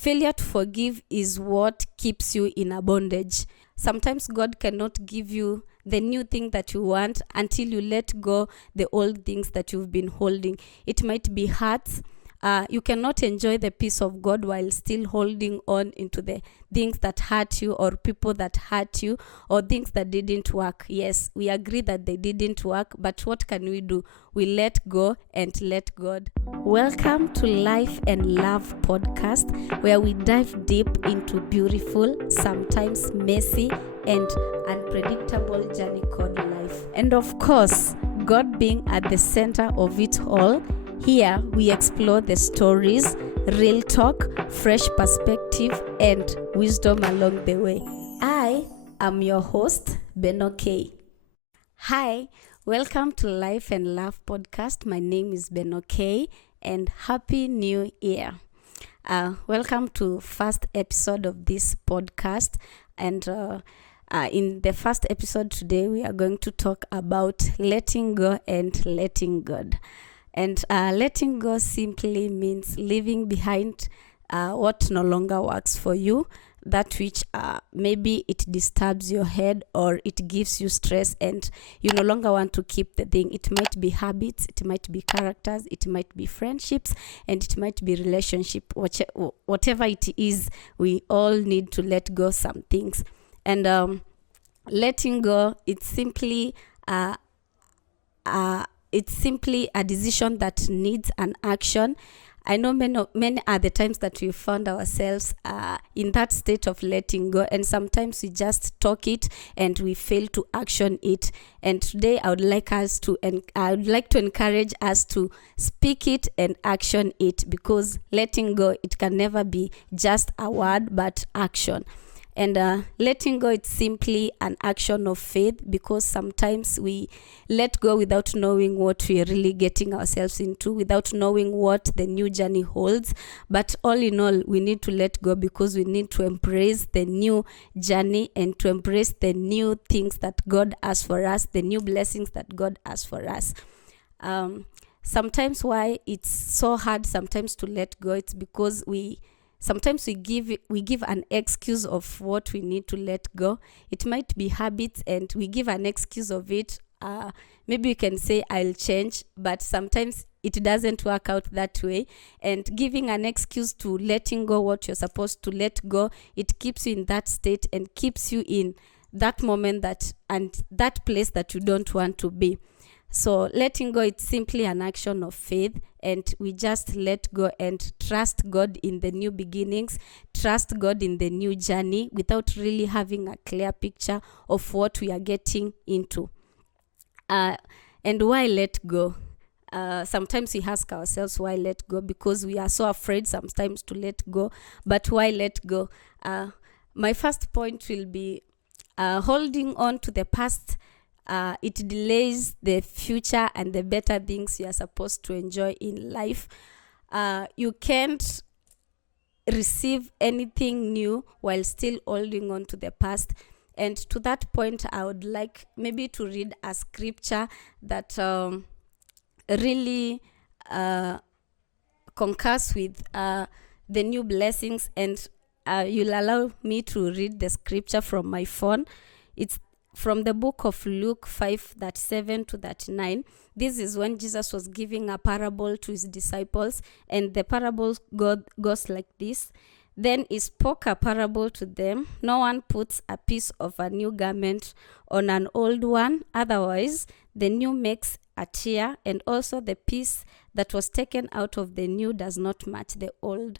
failure to forgive is what keeps you in a bondage. Sometimes God cannot give you the new thing that you want until you let go the old things that you've been holding. It might be hurts. You cannot enjoy the peace of God while still holding on into the things that hurt you, or people that hurt you, or things that didn't work. Yes, we agree that they didn't work, but what can we do? We let go and let God. Welcome to Life and Love podcast, where we dive deep into beautiful, sometimes messy, and unpredictable journey called life. And of course, God being at the center of it all. Here, we explore the stories, real talk, fresh perspective, and wisdom along the way. I am your host, Beno K. Hi, welcome to Life and Love podcast. My name is Beno K, and Happy New Year. Welcome to first episode of this podcast. And in the first episode today, we are going to talk about letting go and letting God. And letting go simply means leaving behind what no longer works for you, that which maybe it disturbs your head or it gives you stress and you no longer want to keep the thing. It might be habits, it might be characters, it might be friendships, and it might be relationship. Whatever it is, we all need to let go some things. And letting go, it's simply a decision that needs an action. I know many are the times that we found ourselves in that state of letting go, and sometimes we just talk it and we fail to action it. And today I would like to encourage us to speak it and action it, because letting go, it can never be just a word but action. And letting go, it's simply an action of faith, because sometimes we let go without knowing what we are really getting ourselves into, without knowing what the new journey holds. But all in all, we need to let go because we need to embrace the new journey and to embrace the new things that God has for us, the new blessings that God has for us. Sometimes why it's so hard sometimes to let go, it's because sometimes we give an excuse of what we need to let go. It might be habits, and we give an excuse of it. Maybe we can say, I'll change, but sometimes it doesn't work out that way. And giving an excuse to letting go what you're supposed to let go, it keeps you in that state and keeps you in that moment and that place that you don't want to be. So letting go, it's simply an action of faith, and we just let go and trust God in the new beginnings, trust God in the new journey without really having a clear picture of what we are getting into. And why let go? Sometimes we ask ourselves why let go, because we are so afraid sometimes to let go. But why let go? My first point will be holding on to the past. It delays the future and the better things you are supposed to enjoy in life. You can't receive anything new while still holding on to the past. And to that point, I would like maybe to read a scripture that really concurs with the new blessings. And you'll allow me to read the scripture from my phone. It's from the book of Luke 5:37 to 39. This is when Jesus was giving a parable to his disciples, and the parable goes like this. Then he spoke a parable to them. No one puts a piece of a new garment on an old one, otherwise the new makes a tear, and also the piece that was taken out of the new does not match the old.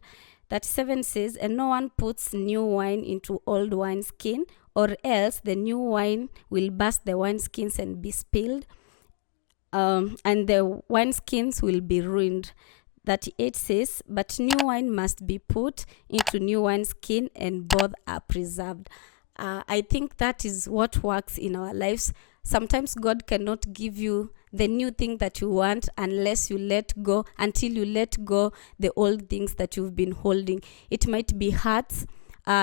37 says, and no one puts new wine into old wineskin, or else the new wine will burst the wineskins and be spilled, and the wineskins will be ruined. 38 says, but new wine must be put into new wineskin, and both are preserved. I think that is what works in our lives. Sometimes God cannot give you the new thing that you want until you let go the old things that you've been holding. It might be hurts.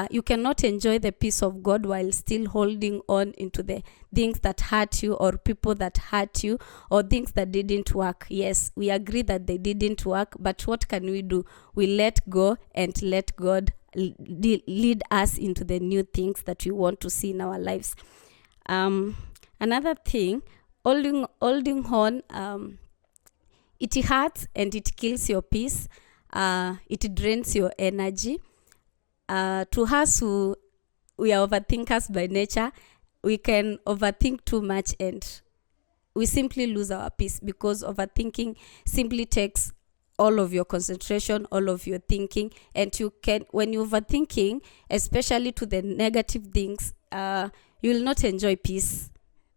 You cannot enjoy the peace of God while still holding on into the things that hurt you, or people that hurt you, or things that didn't work. Yes, we agree that they didn't work, but what can we do? We let go and let God lead us into the new things that we want to see in our lives. Another thing, holding on, it hurts and it kills your peace. It drains your energy. To us who we are overthinkers by nature, we can overthink too much and we simply lose our peace, because overthinking simply takes all of your concentration, all of your thinking, and you can, when you're overthinking, especially to the negative things, you will not enjoy peace.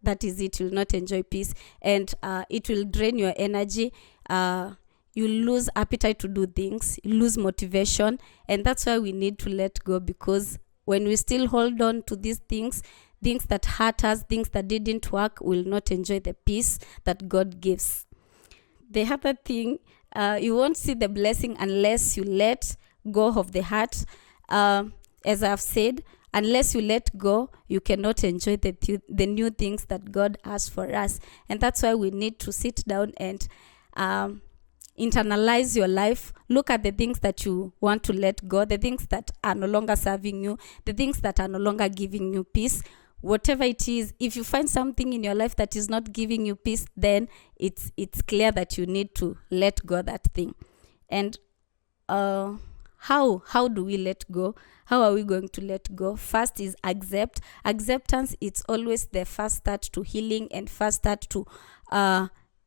That is it, you will not enjoy peace, and it will drain your energy. You lose appetite to do things, you lose motivation, and that's why we need to let go, because when we still hold on to these things that hurt us, things that didn't work, we'll not enjoy the peace that God gives. The other thing, you won't see the blessing unless you let go of the hurt. As I've said, unless you let go, you cannot enjoy the new things that God has for us. And that's why we need to sit down and internalize your life. Look at the things that you want to let go, the things that are no longer serving you, the things that are no longer giving you peace. Whatever it is, if you find something in your life that is not giving you peace, then it's clear that you need to let go that thing. And how do we let go? How are we going to let go? First is accept. Acceptance, it's always the first start to healing and first start to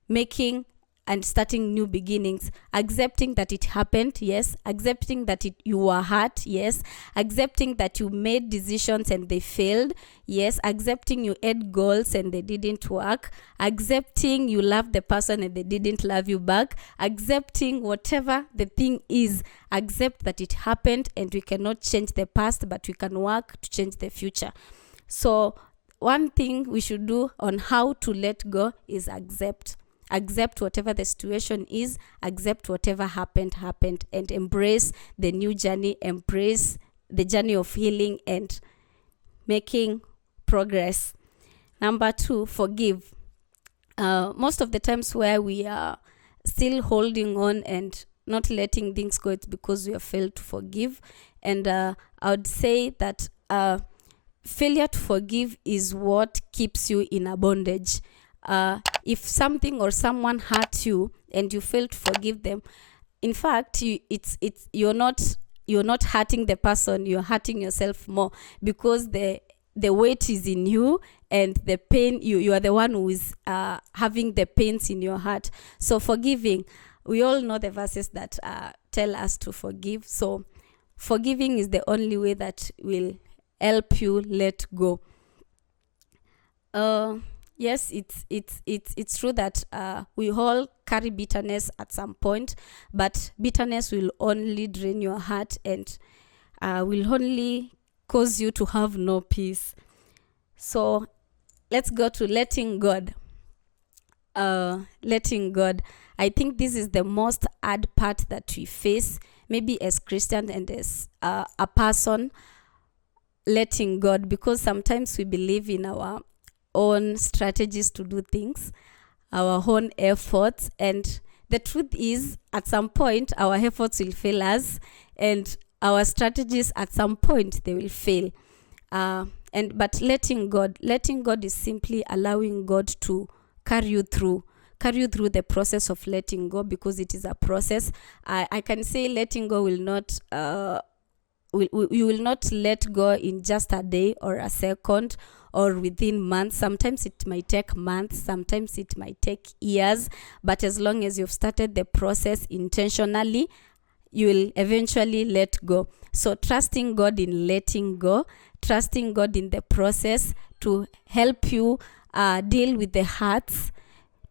making and starting new beginnings. Accepting that it happened, yes. Accepting that you were hurt, yes. Accepting that you made decisions and they failed, yes. Accepting you had goals and they didn't work. Accepting you loved the person and they didn't love you back. Accepting whatever the thing is, accept that it happened, and we cannot change the past, but we can work to change the future. So one thing we should do on how to let go is accept. Accept whatever the situation is, accept whatever happened, and embrace the new journey, embrace the journey of healing and making progress. Number 2, forgive. Most of the times where we are still holding on and not letting things go, it's because we have failed to forgive. And I would say that failure to forgive is what keeps you in a bondage. If something or someone hurt you and you fail to forgive them, in fact, you're not hurting the person, you're hurting yourself more, because the weight is in you, and the pain, you are the one who is having the pains in your heart. So forgiving, we all know the verses that tell us to forgive. So forgiving is the only way that will help you let go. Yes, it's true that we all carry bitterness at some point, but bitterness will only drain your heart and will only cause you to have no peace. So let's go to letting God. Letting God. I think this is the most hard part that we face, maybe as Christians and as a person, letting God, because sometimes we believe in our own strategies to do things, our own efforts, and the truth is, at some point our efforts will fail us, and our strategies at some point they will fail. But letting God is simply allowing God to carry you through the process of letting go, because it is a process. I can say letting go will not you will not let go in just a day or a second or within months. Sometimes it might take months, sometimes it might take years, but as long as you've started the process intentionally, you will eventually let go. So trusting God in letting go, trusting God in the process to help you deal with the hurts,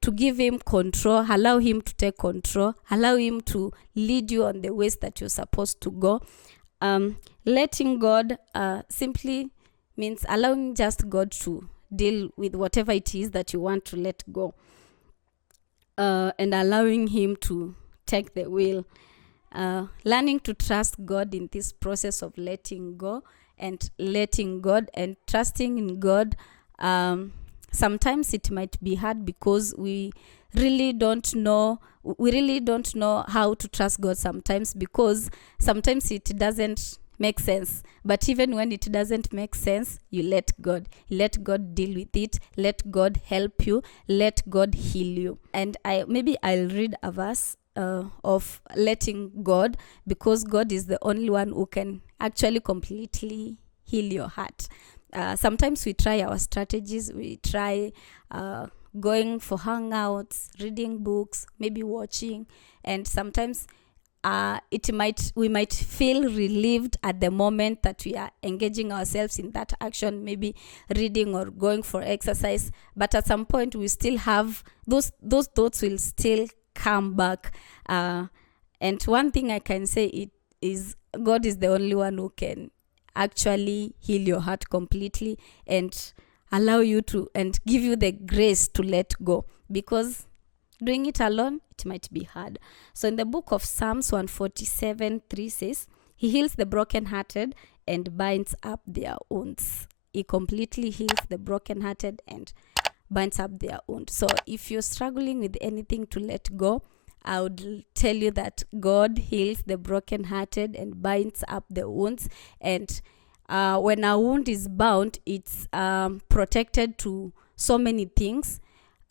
to give him control, allow him to take control, allow him to lead you on the ways that you're supposed to go. Letting God simply means allowing just God to deal with whatever it is that you want to let go, and allowing him to take the wheel. learning to trust God in this process of letting go and letting God and trusting in God. Sometimes it might be hard because we really don't know how to trust God sometimes, because sometimes it doesn't make sense. But even when it doesn't make sense, you let God deal with it, let God help you, let God heal you. And I'll read a verse of letting God, because God is the only one who can actually completely heal your heart. Sometimes we try our strategies, we try going for hangouts, reading books, maybe watching, and sometimes we might feel relieved at the moment that we are engaging ourselves in that action, maybe reading or going for exercise, but at some point we still have those thoughts will still come back. And one thing I can say is God is the only one who can actually heal your heart completely and allow you to and give you the grace to let go, because doing it alone, it might be hard. So in the book of Psalms 147:3 says, He heals the brokenhearted and binds up their wounds. He completely heals the brokenhearted and binds up their wounds. So if you're struggling with anything to let go, I would tell you that God heals the brokenhearted and binds up the wounds. And when a wound is bound, it's protected to so many things.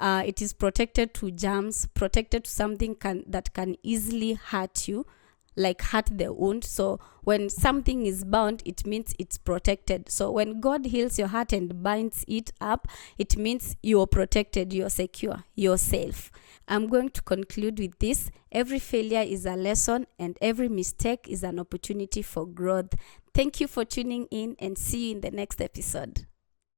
It is protected to germs, protected to something that can easily hurt you, like hurt the wound. So when something is bound, it means it's protected. So when God heals your heart and binds it up, it means you're protected, you're secure, you're safe. I'm going to conclude with this. Every failure is a lesson, and every mistake is an opportunity for growth. Thank you for tuning in, and see you in the next episode.